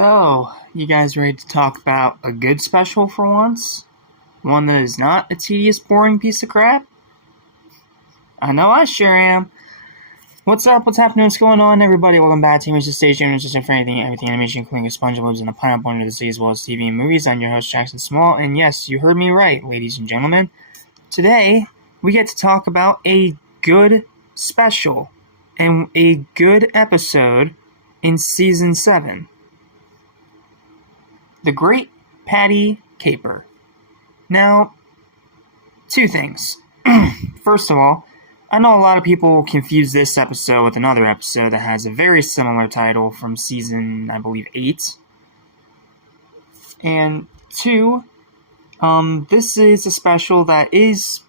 So, you guys ready to talk about a good special for once? One that is not a tedious, boring piece of crap? I know I sure am. What's up? What's happening? What's going on, everybody? Welcome back to Mr. Station, which is for everything animation, including SpongeBob and the Pineapple Under the Sea, as well as TV and movies. I'm your host, Jackson Small, and yes, you heard me right, ladies and gentlemen. Today, we get to talk about a good special and a good episode in Season 7. The Great Patty Caper. Now, two things. First of all, I know a lot of people confuse this episode with another episode that has a very similar title from season, I believe, 8. And two, this is a special that is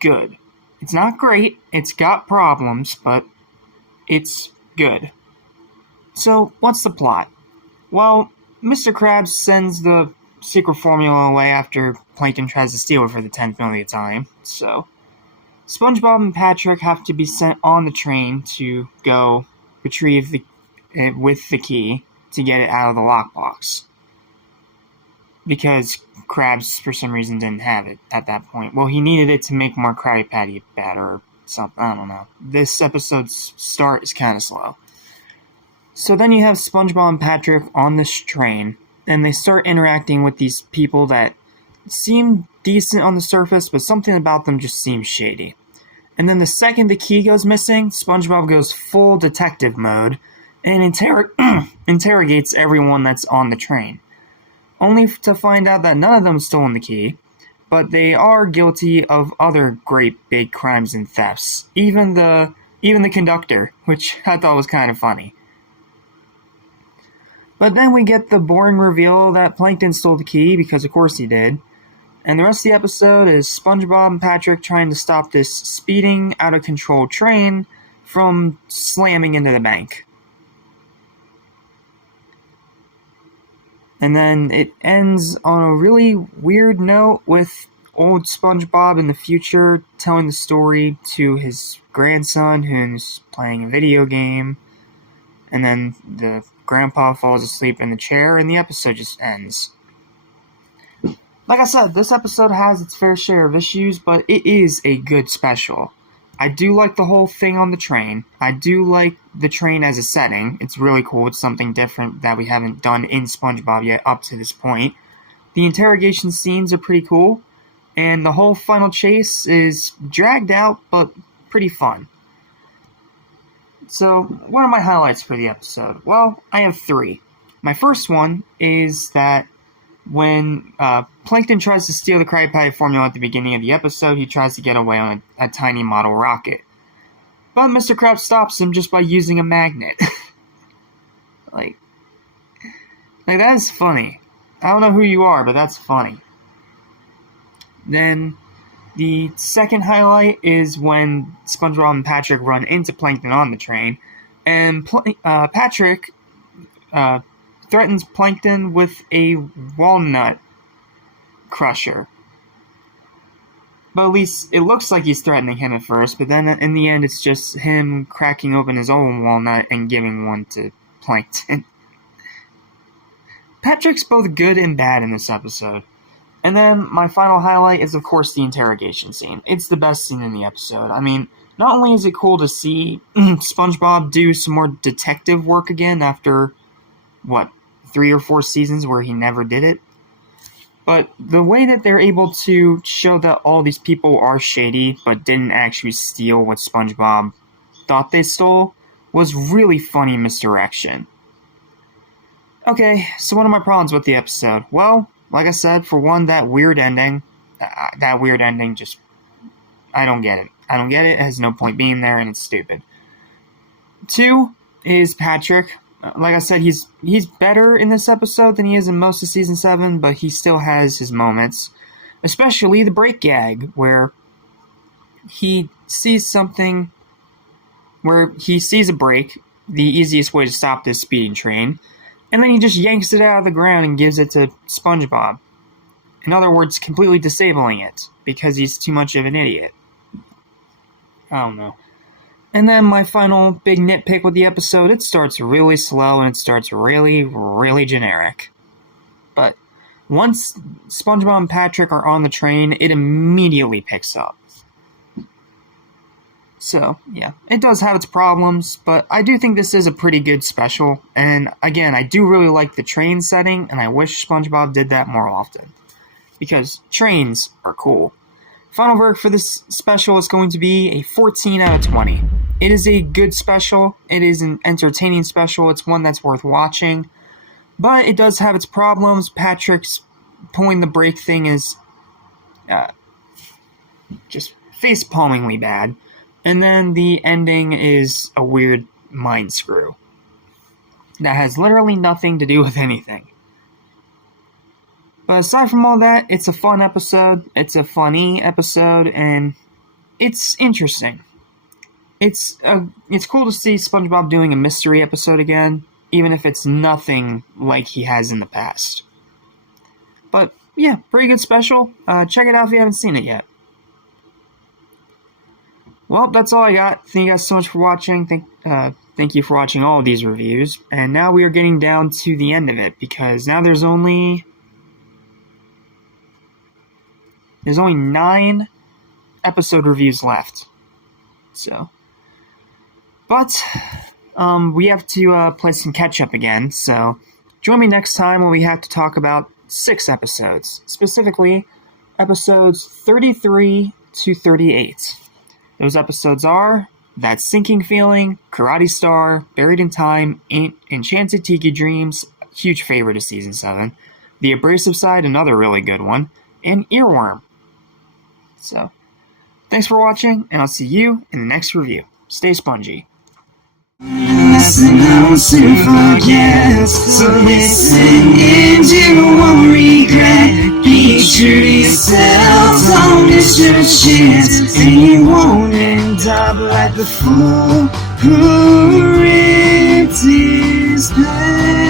good. It's not great, it's got problems, but it's good. So, what's the plot? Well, Mr. Krabs sends the secret formula away after Plankton tries to steal it for the 10th millionth time, so SpongeBob and Patrick have to be sent on the train to go retrieve it with the key to get it out of the lockbox. Because Krabs, for some reason, didn't have it at that point. Well, he needed it to make more Krabby Patty better or something. I don't know. This episode's start is kind of slow. So then you have SpongeBob and Patrick on this train, and they start interacting with these people that seem decent on the surface, but something about them just seems shady. And then the second the key goes missing, SpongeBob goes full detective mode and interrogates everyone that's on the train. Only to find out that none of them stolen the key, but they are guilty of other great big crimes and thefts. Even the conductor, which I thought was kind of funny. But then we get the boring reveal that Plankton stole the key, because of course he did. And the rest of the episode is SpongeBob and Patrick trying to stop this speeding, out-of-control train from slamming into the bank. And then it ends on a really weird note with old SpongeBob in the future telling the story to his grandson who's playing a video game. And then the grandpa falls asleep in the chair and the episode just ends. Like I said, this episode has its fair share of issues, but it is a good special. I do like the whole thing on the train. I do like the train as a setting. It's really cool. It's something different that we haven't done in SpongeBob yet up to this point. The interrogation scenes are pretty cool, and the whole final chase is dragged out, but pretty fun. So, what are my highlights for the episode? Well, I have 3. My first one is that when Plankton tries to steal the Krabby Patty formula at the beginning of the episode, he tries to get away on a tiny model rocket. But Mr. Krabs stops him just by using a magnet. like that is funny. I don't know who you are, but that's funny. Then the second highlight is when SpongeBob and Patrick run into Plankton on the train, and Patrick threatens Plankton with a walnut crusher. But at least it looks like he's threatening him at first, but then in the end it's just him cracking open his own walnut and giving one to Plankton. Patrick's both good and bad in this episode. And then my final highlight is, of course, the interrogation scene. It's the best scene in the episode. I mean, not only is it cool to see SpongeBob do some more detective work again after, 3 or 4 seasons where he never did it, but the way that they're able to show that all these people are shady but didn't actually steal what SpongeBob thought they stole was really funny misdirection. Okay, so what are my problems with the episode? Well, like I said, for one, that weird ending just, I don't get it. It has no point being there, and it's stupid. 2 is Patrick. Like I said, he's better in this episode than he is in most of Season 7, but he still has his moments. Especially the break gag, where he sees something, where he sees a break, the easiest way to stop this speeding train, and then he just yanks it out of the ground and gives it to SpongeBob. In other words, completely disabling it, because he's too much of an idiot. I don't know. And then my final big nitpick with the episode, it starts really slow and it starts really, really generic. But once SpongeBob and Patrick are on the train, it immediately picks up. So, yeah, it does have its problems, but I do think this is a pretty good special. And again, I do really like the train setting, and I wish SpongeBob did that more often. Because trains are cool. Final verdict for this special is going to be a 14 out of 20. It is a good special. It is an entertaining special. It's one that's worth watching. But it does have its problems. Patrick's pulling the brake thing is just face-palmingly bad. And then the ending is a weird mind screw. That has literally nothing to do with anything. But aside from all that, it's a fun episode, it's a funny episode, and it's interesting. It's cool to see SpongeBob doing a mystery episode again, even if it's nothing like he has in the past. But, yeah, pretty good special. Check it out if you haven't seen it yet. Well, that's all I got. Thank you guys so much for watching. Thank you for watching all of these reviews. And now we are getting down to the end of it, because now there's only 9 episode reviews left. So, but we have to play some catch up again. So, join me next time when we have to talk about 6 episodes, specifically episodes 33 to 38. Those episodes are That Sinking Feeling, Karate Star, Buried in Time, Enchanted Tiki Dreams, huge favorite of Season 7, The Abrasive Side, another really good one, and Earworm. So, thanks for watching, and I'll see you in the next review. Stay spongy. Lesson I'll soon forget, so listen and you won't regret. Be true to yourself, don't miss your chance, and you won't end up like the fool who ripped his pants.